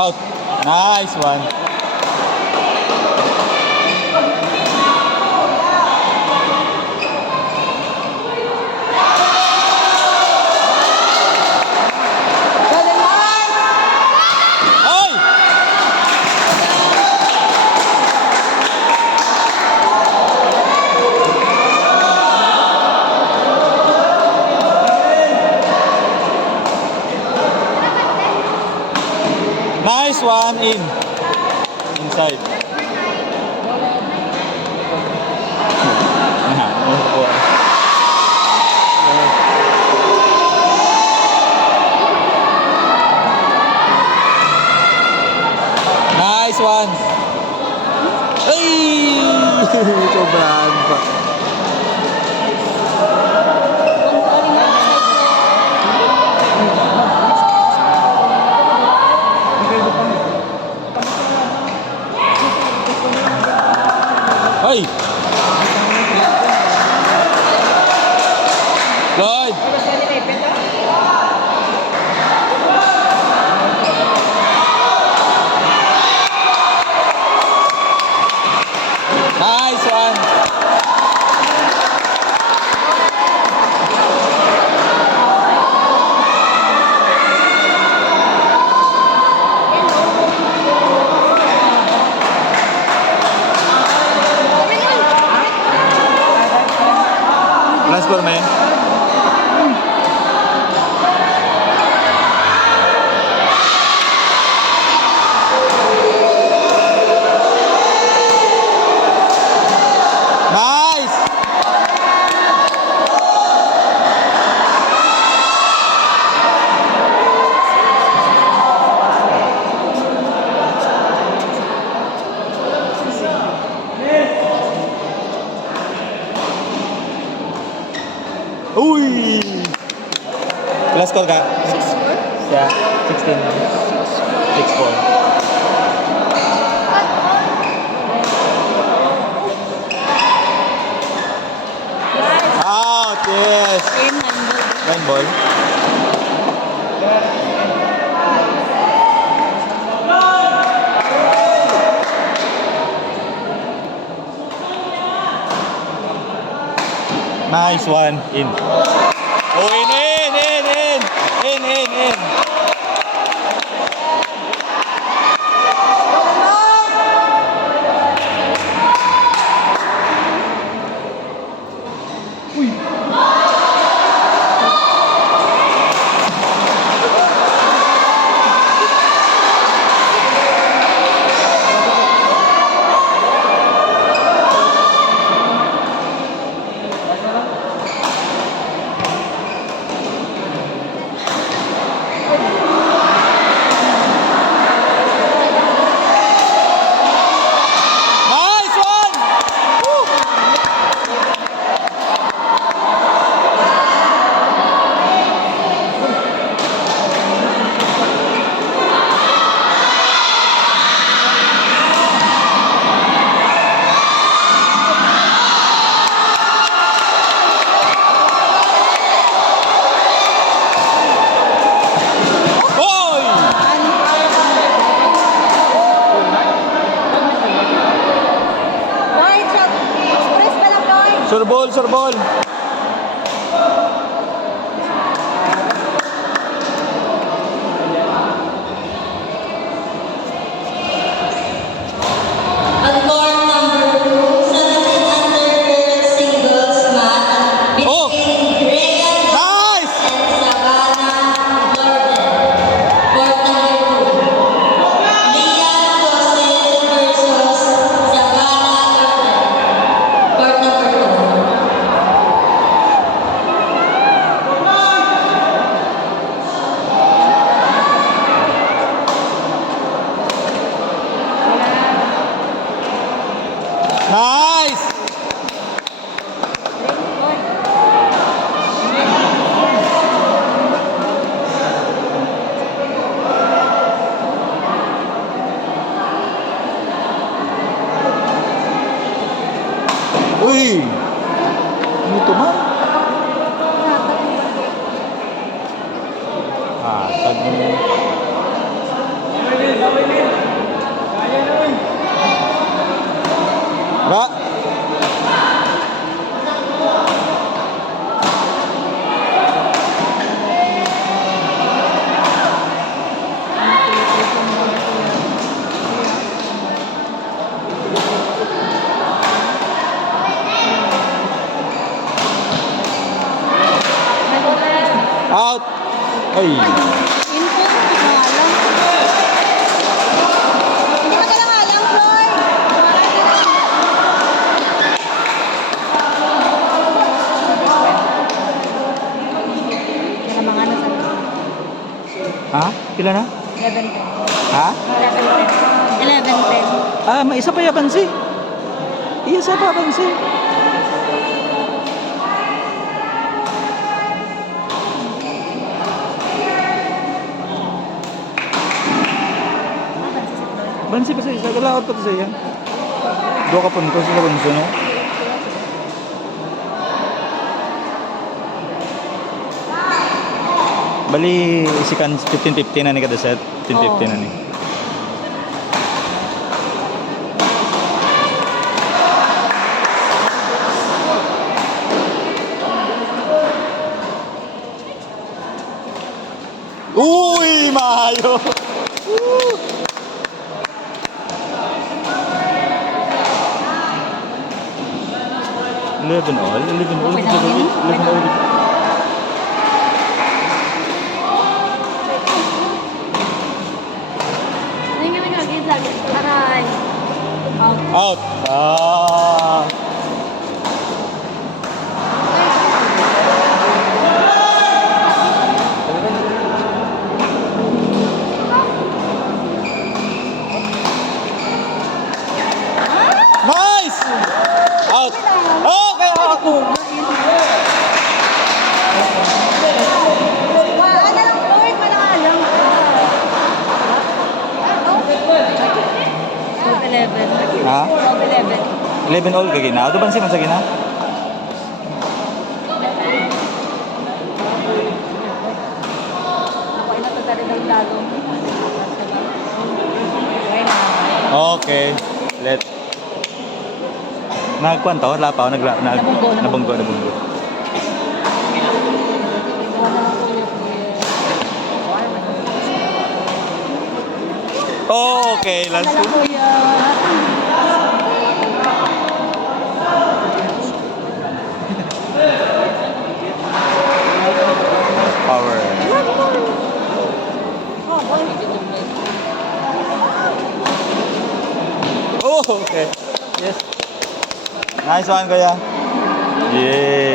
Out. Nice one. Ay! Nice one in. Inside. Nice one. Ay! Sobrang pa. Ay! Good! Nice one! Last score, man. Nice! Uy! Last score ka? 6-4? Yeah, 16. 6-4. Out, yes! Handball. Nice one. In. Oh, in. Nice one! Woo! Oy! Surbol. At court number 2, 17 under singles match Oh! between Regan Nice! and Savannah Gordon. Court number 2, Lian Joseph versus Savannah Gordon. Court number 2. Out! Ay! Info, alam. Hindi ka lang alam, Floyd. Kaya mga ano sa Ha? Pila na? 11:10. Ha? 11:10. 11:10. Ah, may isa pa yaban si. Isa pa yaban si. Bansi pa sa isa, galaot pa to sa iya. Dua ka puntos sa bunso, no? Bali, isikan 15-15 na ni kada set. 15-15 na ni. Uy, maayo! 11 all? 11 all? Okay lang yun. 11 all? Hindi nga nagagid lagi. Aray. Out. Out! Ah! Nice! Out! Okay, ako! Ano lang, Floyd? Walang alam. 12:11. Ha? 12:11. 11 all kagina. Ano ba si man sa gina? Ako ay natutari ng lalo. Okay. Let. Nagkuhan to? Wala pa ako. Nabunggo. Oh, okay. Last Ano two. kuya? Power. Oh, okay. Yes. Nice one, kuya. Yeah.